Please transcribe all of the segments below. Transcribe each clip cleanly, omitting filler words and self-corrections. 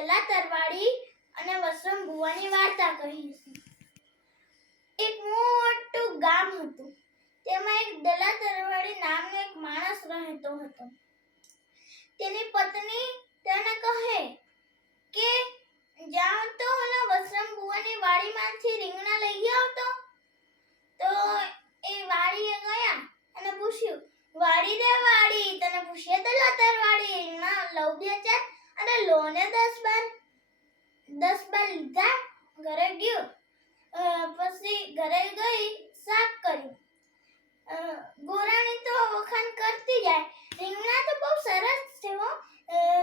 દલા તરવાડી અને વસરામ ભુવાની વાર્તા કહી છે. એક મોટું ગામ હતું. તેમાં એક દલા તરવાડી નામનો એક માણસ રહેતો હતો. તેની પત્ની તેને કહે કે જાઓ તો ઓલા વસરામ ભુવાની વાડીમાંથી રીંગણા લઈ આવતો. તો એ વાડીએ ગયા અને પૂછ્યું, વાડી રે વાડી, તને પૂછે દલા તરવાડી રીંગણા લઉં બે ચાર? અને લોને 10 બાર લીધા. ઘરે ગયો, પછી ઘરે ગઈ શાક કર્યું. ગોરાણી તો વખાણ કરતી જાય, રીંગણા તો બહુ સરસ છે હો,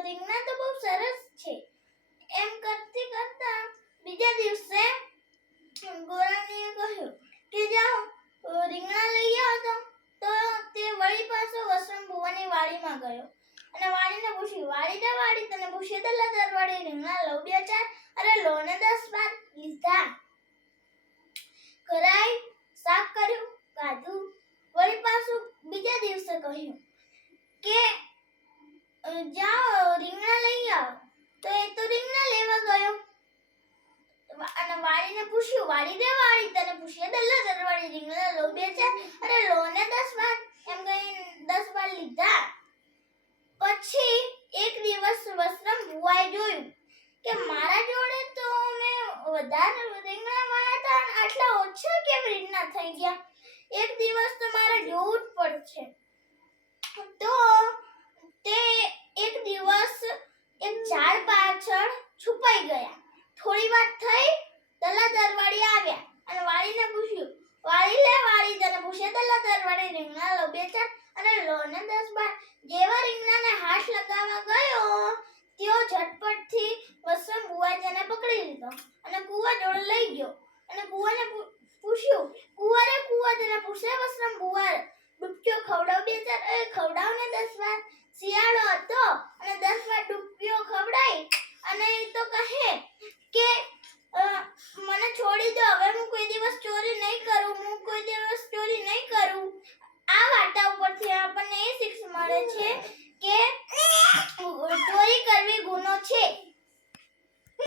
રીંગણા તો બહુ સરસ છે. એમ કરતી કરતા બીજા દિવસે ગોરાણીએ કહ્યું કે જાઓ રીંગણા લઈ આવો. તો તે વળી પાછો વસરામ ભુવાની વાડીમાં ગયો અને વાડીને પૂછ્યું, વાડી રે વાડી, તને પૂછે દલા તરવાડી રીંગણા લઉં બે ચાર? અરે લોને 10 બાર લીધા. કરાઈ શાક કર્યું, ખાધું. વળી પાછું બીજા દિવસે કહ્યું કે જાઓ રીંગણા લઈ આવો. તો એ તો રીંગણા લેવા ગયો અને વાડીને પૂછ્યું, વાડી રે વાડી, તને પૂછે દલા તરવાડી રીંગણા લઉં બે ચાર? અરે લોને 10 બાર. એમ કઈ 10 બાર લીધા. પછી એક દિવસ વસરામ ભુવાએ જોયું કે મારા જોડે તો મેં વધારે રીંગણા વાયા હતા અને આટલા ઓછા કેમ રીંગણા થઈ ગયા? એક દિવસ તો મારે જોવું જ પડશે. તો તે એક દિવસ એક ઝાડ પાછળ છુપાઈ ગયા. થોડી વાર થઈ, દલા તરવાડી આવ્યા અને વાડીને પૂછ્યું, વાડી લે વાડી, તને પૂછે દલા તરવાડી રીંગણા લઉં બે ચાર? અને લોને 10 બાર. જેવા રીંગણાને હાથ લગાવવા ગયો તેઓ ઝટપટથી વસરામ ભુવાએ તેને પકડી લીધો અને કૂવા જોડે લઈ ગયો અને કૂવાને પૂછ્યું, કૂવા રે કૂવા, તને પૂછે વસરામ ભુવા ડૂબક્યો ખવડાવ બે ચાર? એ ખવડાવ ને 10 બાર. શિયાળો હતો અને 10 બાર ડૂબક્યો ખવડાય અને એ તો કહે